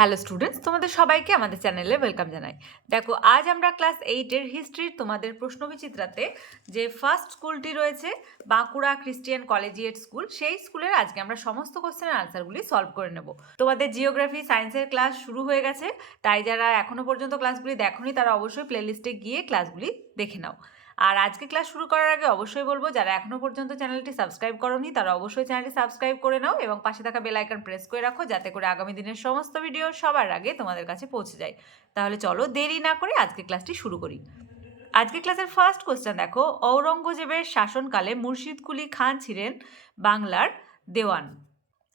Hello students তোমাদের সবাইকে আমাদের চ্যানেলে ওয়েলকাম জানাই। দেখো, আজ আমরা ক্লাস এইটের হিস্ট্রির তোমাদের প্রশ্নবিচিত্রাতে যে ফার্স্ট স্কুলটি রয়েছে, বাঁকুড়া খ্রিস্টিয়ান কলেজিয়েট স্কুল সেই স্কুলের আজকে আমরা সমস্ত কোশ্চেনের আনসারগুলি সলভ করে নেব। তোমাদের জিওগ্রাফি সায়েন্সের ক্লাস শুরু হয়ে গেছে, তাই যারা এখনও পর্যন্ত ক্লাসগুলি দেখোনি, তারা অবশ্যই প্লেলিস্টে গিয়ে ক্লাসগুলি দেখে নাও। আর আজকে ক্লাস শুরু করার আগে অবশ্যই বলব, যারা এখনও পর্যন্ত চ্যানেলটি সাবস্ক্রাইব করনি, তারা অবশ্যই চ্যানেলটি সাবস্ক্রাইব করে নাও এবং পাশে থাকা বেল আইকন প্রেস করে রাখো, যাতে করে আগামী দিনের সমস্ত ভিডিও সবার আগে তোমাদের কাছে পৌঁছে যায়। তাহলে চলো দেরি না করে আজকে ক্লাসটি শুরু করি। আজকে ক্লাসের ফার্স্ট কোশ্চেন দেখো, ঔরঙ্গজেবের শাসনকালে মুর্শিদ কুলি খান ছিলেন বাংলার দেওয়ান।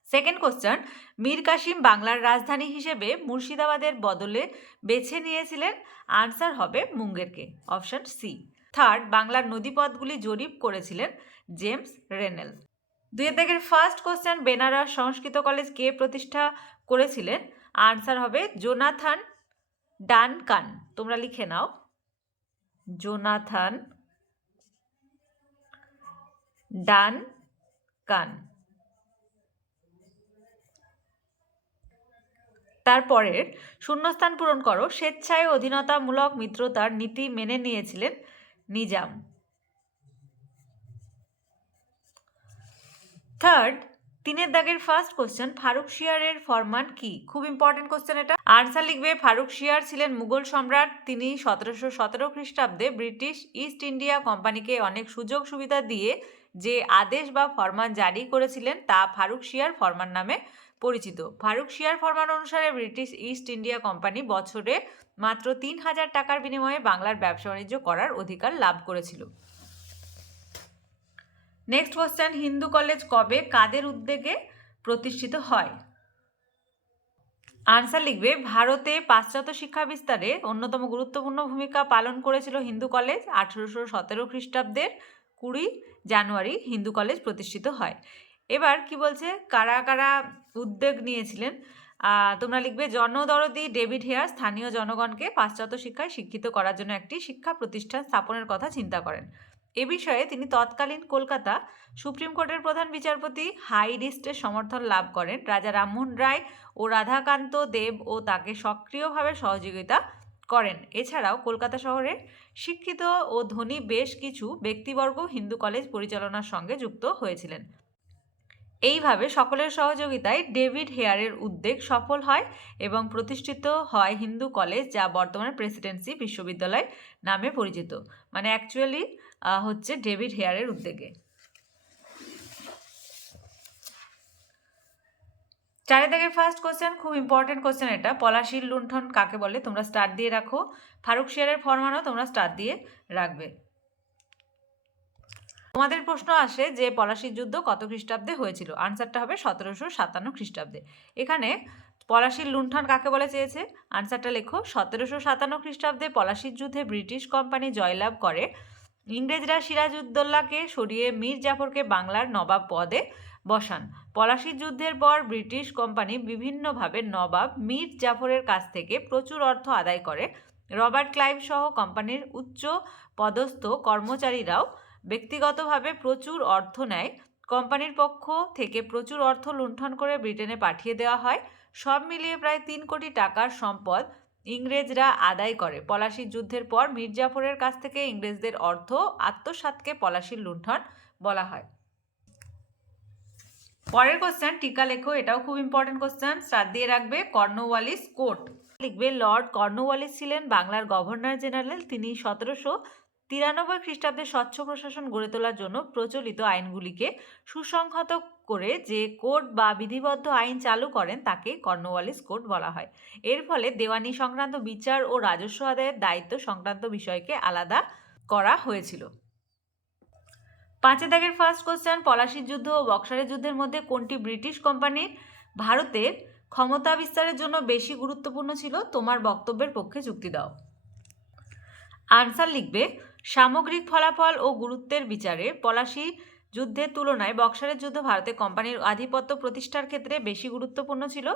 সেকেন্ড কোশ্চেন মীর কাসিম বাংলার রাজধানী হিসেবে মুর্শিদাবাদের বদলে বেছে নিয়েছিলেন আনসার হবে মুঙ্গেরকে অপশন সি থার্ড বাংলার নদীপথগুলি জরিপ করেছিলেন জেমস রেনেল। দুই দাগের ফার্স্ট কোশ্চেন বেনারস সংস্কৃত কলেজ কে প্রতিষ্ঠা করেছিলেন? আনসার হবে জোনাথান ডানকান। তোমরা লিখে নাও। জোনাথান ডান কান তারপরের, শূন্যস্থান পূরণ করো। স্বেচ্ছায় অধীনতামূলক মিত্রতার নীতি মেনে নিয়েছিলেন নিজাম। থার্ড তিনের দাগের ফার্স্ট কোশ্চেন ফারুক শিয়ারের ফরমান কি? খুব ইম্পর্টেন্ট কোশ্চেন এটা। আনসার লিখবে, ফারুক শিয়ার ছিলেন মুঘল সম্রাট। তিনি সতেরোশো সতেরো খ্রিস্টাব্দে ব্রিটিশ ইস্ট ইন্ডিয়া কোম্পানিকে অনেক সুযোগ সুবিধা দিয়ে যে আদেশ বা ফরমান জারি করেছিলেন, তা ফারুক শিয়ার ফরমান নামে পরিচিত। ফারুক শিয়ার ফরমান অনুসারে ব্রিটিশ ইস্ট ইন্ডিয়া কোম্পানি বছরে মাত্র তিন হাজার টাকার বিনিময়ে বাংলার ব্যবসা বাণিজ্য করার অধিকার লাভ করেছিল। নেক্সট কোশ্চেন হিন্দু কলেজ কবে কাদের উদ্যোগে প্রতিষ্ঠিত হয়? আনসার লিখবে, ভারতে পাশ্চাত্য শিক্ষা বিস্তারে অন্যতম গুরুত্বপূর্ণ ভূমিকা পালন করেছিল হিন্দু কলেজ আঠেরোশো সতেরো খ্রিস্টাব্দের কুড়ি জানুয়ারি হিন্দু কলেজ প্রতিষ্ঠিত হয়। এবার কি বলছে? কারা কারা উদ্যোগ নিয়েছিলেন? তোমরা লিখবে, জনদরদি ডেভিড হেয়ার স্থানীয় জনগণকে পাশ্চাত্য শিক্ষায় শিক্ষিত করার জন্য একটি শিক্ষা প্রতিষ্ঠান স্থাপনের কথা চিন্তা করেন। এ বিষয়ে তিনি তৎকালীন কলকাতা সুপ্রিম কোর্টের প্রধান বিচারপতি হাই রিস্টের সমর্থন লাভ করেন। রাজা রামমোহন রায় ও রাধাকান্ত দেব ও তাকে সক্রিয়ভাবে সহযোগিতা করেন। এছাড়াও কলকাতা শহরে শিক্ষিত ও ধনী বেশ কিছু ব্যক্তিবর্গ হিন্দু কলেজ পরিচালনার সঙ্গে যুক্ত হয়েছিলেন। এইভাবে সকলের সহযোগিতায় ডেভিড হেয়ারের উদ্যোগ সফল হয় এবং প্রতিষ্ঠিত হয় হিন্দু কলেজ, যা বর্তমানে প্রেসিডেন্সি বিশ্ববিদ্যালয় নামে পরিচিত। মানে অ্যাকচুয়ালি হচ্ছে ডেভিড হেয়ারের উদ্যোগে চারি দাগের ফার্স্ট কোশ্চেন খুব ইম্পর্টেন্ট কোশ্চেন এটা। পলাশির লুণ্ঠন কাকে বলে? তোমরা স্টার দিয়ে রাখো। ফারুক শিয়ারের ফরমানও তোমরা স্টার দিয়ে রাখবে। তোমাদের প্রশ্ন আসে যে পলাশির যুদ্ধ কত খ্রিস্টাব্দে হয়েছিল? আনসারটা হবে সতেরোশো সাতান্ন খ্রিস্টাব্দে। এখানে পলাশির লুণ্ঠন কাকে বলে চেয়েছে? আনসারটা লেখো, সতেরোশো সাতান্ন খ্রিস্টাব্দে পলাশির যুদ্ধে ব্রিটিশ কোম্পানি জয়লাভ করে। ইংরেজরা সিরাজউদ্দৌলাকে সরিয়ে মীর জাফরকে বাংলার নবাব পদে বসান। পলাশির যুদ্ধের পর ব্রিটিশ কোম্পানি বিভিন্নভাবে নবাব মীর জাফরের কাছ থেকে প্রচুর অর্থ আদায় করে। রবার্ট ক্লাইভ সহ কোম্পানির উচ্চ পদস্থ কর্মচারীরাও ব্যক্তিগতভাবে প্রচুর অর্থ নেয়। কোম্পানির পক্ষ থেকে প্রচুর অর্থ লুণ্ঠন করে ব্রিটেনে পাঠিয়ে দেওয়া হয়। সব মিলিয়ে প্রায় তিন কোটি টাকার সম্পদ ইংরেজরা আদায় করে। পলাশির যুদ্ধের পর মির্জাফরের কাছ থেকে ইংরেজদের অর্থ আত্মসাতকে পলাশির লুণ্ঠন বলা হয়। পরের কোশ্চেন টিকা লেখো, এটাও খুব ইম্পর্টেন্ট কোশ্চেন স্টার দিয়ে রাখবে কর্নওয়ালিস কোর্ট। লিখবে লর্ড কর্নওয়ালিস ছিলেন বাংলার গভর্নর জেনারেল, তিনি সতেরোশো তিরানব্বই খ্রিস্টাব্দে স্বচ্ছ প্রশাসন গড়ে তোলার জন্য প্রচলিত আইনগুলিকে সুসংহত করে যে কোড বা বিধিবদ্ধ আইন চালু করেন তাকে কর্নওয়ালিস কোড বলা হয়। এর ফলে দেওয়ানি সংক্রান্ত বিচার ও রাজস্ব আদায়ের দায়িত্ব সংক্রান্ত বিষয়কে আলাদা করা হয়েছিল। পাঁচে দাগের ফার্স্ট কোশ্চেন, পলাশির যুদ্ধ ও বক্সারের যুদ্ধের মধ্যে কোনটি ব্রিটিশ কোম্পানির ভারতের ক্ষমতা বিস্তারের জন্য বেশি গুরুত্বপূর্ণ ছিল? তোমার বক্তব্যের পক্ষে যুক্তি দাও। আনসার লিখবে সামগ্রিক ফলাফল ও গুরুত্বের বিচারে পলাশি যুদ্ধের তুলনায় বক্সারের যুদ্ধ ভারতে কোম্পানির আধিপত্য প্রতিষ্ঠার ক্ষেত্রে বেশি গুরুত্বপূর্ণ ছিল।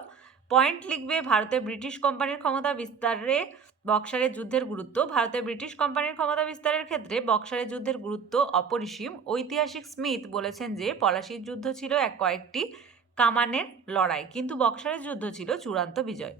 পয়েন্ট লিখবে ভারতের ব্রিটিশ কোম্পানির ক্ষমতা বিস্তারে বক্সারের যুদ্ধের গুরুত্ব। ভারতের ব্রিটিশ কোম্পানির ক্ষমতা বিস্তারের ক্ষেত্রে বক্সারের যুদ্ধের গুরুত্ব অপরিসীম। ঐতিহাসিক স্মিথ বলেছেন যে, পলাশির যুদ্ধ ছিল এক কয়েকটি কামানের লড়াই, কিন্তু বক্সারের যুদ্ধ ছিল চূড়ান্ত বিজয়।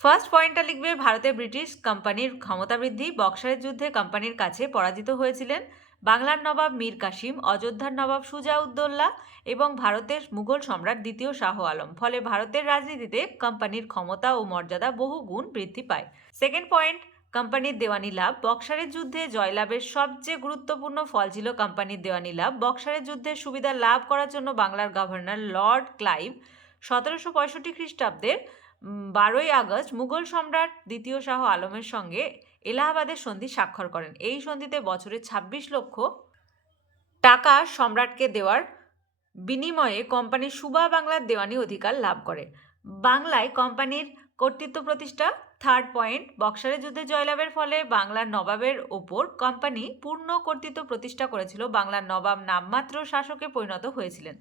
ফার্স্ট পয়েন্টটা লিখবে, ভারতে ব্রিটিশ কোম্পানির ক্ষমতা বৃদ্ধি, বক্সারের যুদ্ধে কোম্পানির কাছে পরাজিত হয়েছিলেন বাংলার নবাব মীর কাসিম, অযোধ্যার নবাব সুজাউদ্দৌলা এবং ভারতের মুঘল সম্রাট দ্বিতীয় শাহ আলম। ফলে ভারতের রাজনীতিতে কোম্পানির ক্ষমতা ও মর্যাদা বহু গুণ বৃদ্ধি পায়। সেকেন্ড পয়েন্ট কোম্পানির দেওয়ানি লাভ, বক্সারের যুদ্ধে জয়লাভের সবচেয়ে গুরুত্বপূর্ণ ফল ছিল কোম্পানির দেওয়ানি লাভ। বক্সারের যুদ্ধে সুবিধা লাভ করার জন্য বাংলার গভর্নর লর্ড ক্লাইভ সতেরোশো পঁয়ষট্টি খ্রিস্টাব্দের বারোই আগস্ট মুঘল সম্রাট দ্বিতীয় শাহ আলমের সঙ্গে এলাহাবাদের সন্ধি স্বাক্ষর করেন। এই সন্ধিতে বছরে ২৬ লক্ষ টাকা সম্রাটকে দেওয়ার বিনিময়ে কোম্পানি সুবা বাংলার দেওয়ানি অধিকার লাভ করে। বাংলায় কোম্পানির কর্তৃত্ব প্রতিষ্ঠা থার্ড পয়েন্ট বক্সারের যুদ্ধে জয়লাভের ফলে বাংলার নবাবের ওপর কোম্পানি পূর্ণ কর্তৃত্ব প্রতিষ্ঠা করেছিল। বাংলার নবাব নামমাত্র শাসকে পরিণত হয়েছিলেন।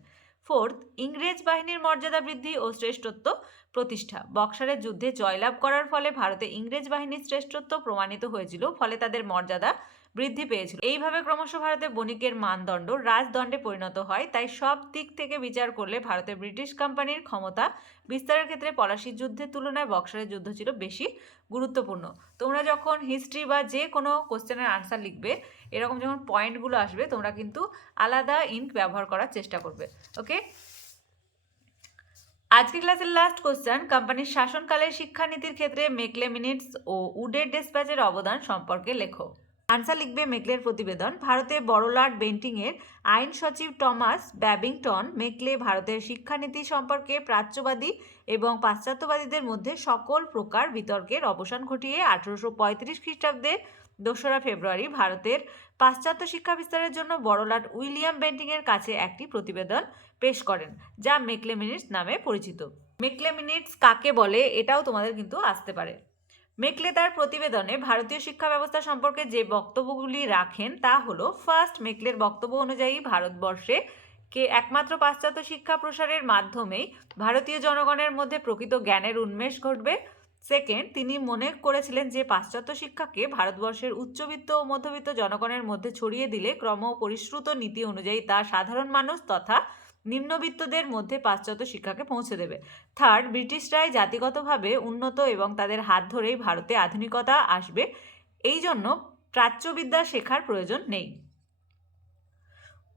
ফোর্থ, ইংরেজ বাহিনীর মর্যাদা বৃদ্ধি ও শ্রেষ্ঠত্ব প্রতিষ্ঠা। বক্সারের যুদ্ধে জয়লাভ করার ফলে ভারতে ইংরেজ বাহিনীর শ্রেষ্ঠত্ব প্রমাণিত হয়েছিল, ফলে তাদের মর্যাদা বৃদ্ধি পেয়েছিল। এইভাবে ক্রমশ ভারতে বণিকের মানদণ্ড রাজদণ্ডে পরিণত হয়, তাই সব দিক থেকে বিচার করলে ভারতে ব্রিটিশ কোম্পানির ক্ষমতা বিস্তারের ক্ষেত্রে পলাশির যুদ্ধের তুলনায় বক্সারের যুদ্ধ ছিল বেশি গুরুত্বপূর্ণ। তোমরা যখন হিস্ট্রি বা যে কোনো কোশ্চেনের আনসার লিখবে, এরকম যখন পয়েন্টগুলো আসবে, তোমরা কিন্তু আলাদা ইঙ্ক ব্যবহার করার চেষ্টা করবে ওকে আজকে ক্লাসের লাস্ট কোশ্চেন কোম্পানির শাসনকালে শিক্ষানীতির ক্ষেত্রে মেকলে মিনিটস ও উডের ডেসপ্যাচের অবদান সম্পর্কে লেখো। আনসার লিখবে মেকলের প্রতিবেদন। ভারতে বড়লাট বেন্টিংয়ের আইন সচিব টমাস ব্যাবিংটন, মেকলে ভারতের শিক্ষানীতি সম্পর্কে প্রাচ্যবাদী এবং পাশ্চাত্যবাদীদের মধ্যে সকল প্রকার বিতর্কের অবসান ঘটিয়ে আঠারোশো পঁয়ত্রিশ খ্রিস্টাব্দে দোসরা ফেব্রুয়ারি ভারতের পাশ্চাত্য শিক্ষা বিস্তারের জন্য বড়লাট উইলিয়াম বেন্টিংয়ের কাছে একটি প্রতিবেদন পেশ করেন, যা মেকলেমিনিটস নামে পরিচিত। মেকলেমিনিটস কাকে বলে এটাও তোমাদের কিন্তু আসতে পারে। মেকলে তার প্রতিবেদনে ভারতীয় শিক্ষা ব্যবস্থা সম্পর্কে যে বক্তব্যগুলি রাখেন তা হলো ফার্স্ট মেকলের বক্তব্য অনুযায়ী ভারতবর্ষে কে একমাত্র পাশ্চাত্য শিক্ষা প্রসারের মাধ্যমেই ভারতীয় জনগণের মধ্যে প্রকৃত জ্ঞানের উন্মেষ ঘটবে। সেকেন্ড তিনি মনে করেছিলেন যে পাশ্চাত্য শিক্ষাকে ভারতবর্ষের উচ্চবিত্ত ও মধ্যবিত্ত জনগণের মধ্যে ছড়িয়ে দিলে ক্রম পরিশ্রুত নীতি অনুযায়ী তা সাধারণ মানুষ তথা নিম্নবিত্তদের মধ্যে পাশ্চাত্য শিক্ষাকে পৌঁছে দেবে। থার্ড ব্রিটিশরাই জাতিগতভাবে উন্নত এবং তাদের হাত ধরেই ভারতে আধুনিকতা আসবে। এই জন্য প্রাচ্যবিদ্যা শেখার প্রয়োজন নেই।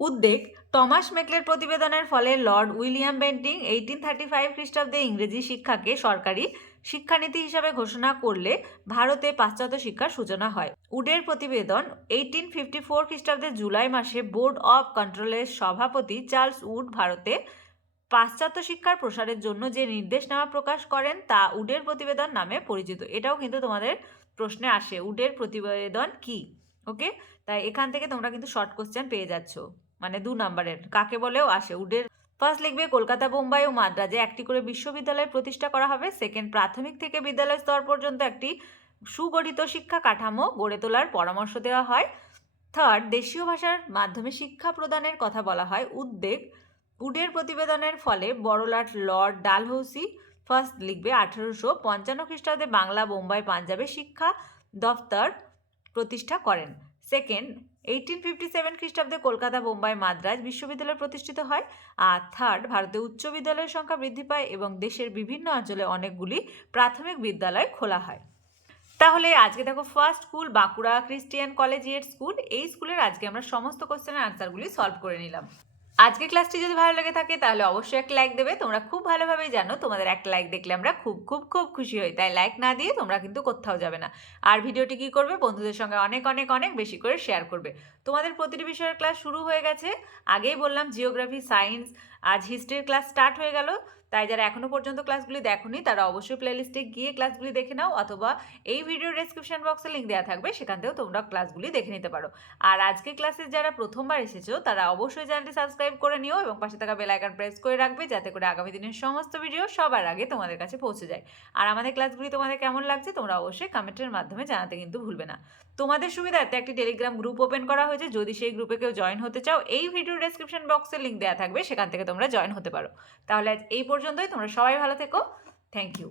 উদ্বেগ টমাস মেকলের প্রতিবেদনের ফলে Lord William Bentinck eighteen thirty five খ্রিস্টাব্দে ইংরেজি শিক্ষাকে সরকারি শিক্ষানীতি হিসাবে ঘোষণা করলে ভারতে পাশ্চাত্য শিক্ষার সূচনা হয়। উডের প্রতিবেদন এইটিন ফিফটি ফোর খ্রিস্টাব্দের জুলাই মাসে বোর্ড অব কন্ট্রোলের সভাপতি চার্লস উড ভারতে পাশ্চাত্য শিক্ষার প্রসারের জন্য যে নির্দেশনামা প্রকাশ করেন তা উডের প্রতিবেদন নামে পরিচিত। এটাও কিন্তু তোমাদের প্রশ্নে আসে, উডের প্রতিবেদন কি? ওকে তাই এখান থেকে তোমরা কিন্তু শর্ট কোশ্চেন পেয়ে যাচ্ছ। মানে দু নম্বরের কাকে বলেও আসে, উডের ফার্স্ট লিখবে কলকাতা, বোম্বাই ও মাদ্রাজে। একটি করে বিশ্ববিদ্যালয় প্রতিষ্ঠা করা হবে। সেকেন্ড প্রাথমিক থেকে বিদ্যালয় স্তর পর্যন্ত একটি সুগঠিত শিক্ষা কাঠামো গড়ে তোলার পরামর্শ দেওয়া হয়। থার্ড দেশীয় ভাষার মাধ্যমে শিক্ষা প্রদানের কথা বলা হয়। উদ্বেগ উডের প্রতিবেদনের ফলে বড়লাট লর্ড ডালহৌসি ফার্স্ট লিখবে আঠারোশো পঞ্চান্ন খ্রিস্টাব্দে বাংলা, বোম্বাই, পাঞ্জাবে শিক্ষা দফতর প্রতিষ্ঠা করেন। সেকেন্ড এইটিন ফিফটি সেভেন খ্রিস্টাব্দে কলকাতা বোম্বাই মাদ্রাজ বিশ্ববিদ্যালয় প্রতিষ্ঠিত হয়। আর থার্ড ভারতে উচ্চ বিদ্যালয়ের সংখ্যা বৃদ্ধি পায় এবং দেশের বিভিন্ন অঞ্চলে অনেকগুলি প্রাথমিক বিদ্যালয় খোলা হয়। তাহলে আজকে দেখো first school Bankura Christian collegiate school এই স্কুলের আজকে আমরা সমস্ত কোশ্চেনের আনসারগুলি সলভ করে নিলাম। আজকে ক্লাসটি যদি ভালো লেগে থাকে, তাহলে অবশ্যই একটা লাইক দেবে। তোমরা খুব ভালোভাবেই জানো, তোমাদের একটা লাইক দেখলে আমরা খুব খুব খুব খুশি হই। তাই লাইক না দিয়ে তোমরা কিন্তু কোথাও যাবে না। আর ভিডিওটি কী করবে? বন্ধুদের সঙ্গে অনেক অনেক অনেক বেশি করে শেয়ার করবে। তোমাদের প্রতিটি বিষয়ের ক্লাস শুরু হয়ে গেছে। আগেই বললাম জিওগ্রাফি সায়েন্স আজ হিস্ট্রির ক্লাস স্টার্ট হয়ে গেল। তাই যারা এখনও পর্যন্ত ক্লাসগুলি দেখোনি, তারা অবশ্যই প্লেলিস্টে গিয়ে ক্লাসগুলি দেখে নাও অথবা এই ভিডিও ডেসক্রিপশন বক্সে লিঙ্ক দেওয়া থাকবে, সেখান থেকেও তোমরা ক্লাসগুলি দেখে নিতে পারো। আর আজকে ক্লাসে যারা প্রথমবার এসেছ, তারা অবশ্যই চ্যানেলটি সাবস্ক্রাইব করে নিও এবং পাশে থাকা বেল আইকন প্রেস করে রাখবে, যাতে করে আগামী দিনের সমস্ত ভিডিও সবার আগে তোমাদের কাছে পৌঁছে যায়। আর আমাদের ক্লাসগুলি তোমাদের কেমন লাগছে, তোমরা অবশ্যই কমেন্টের মাধ্যমে জানাতে কিন্তু ভুলবে না। তোমাদের সুবিধার্থে একটি টেলিগ্রাম গ্রুপ ওপেন করা যদি সেই গ্রুপে কেউ জয়েন হতে চাও, এই ভিডিও ডেসক্রিপশন বক্সে লিঙ্ক দেওয়া থাকবে, সেখান থেকে তোমরা জয়েন হতে পারো। তাহলে আজ এই পর্যন্তই, তোমরা সবাই ভালো থেকো। Thank you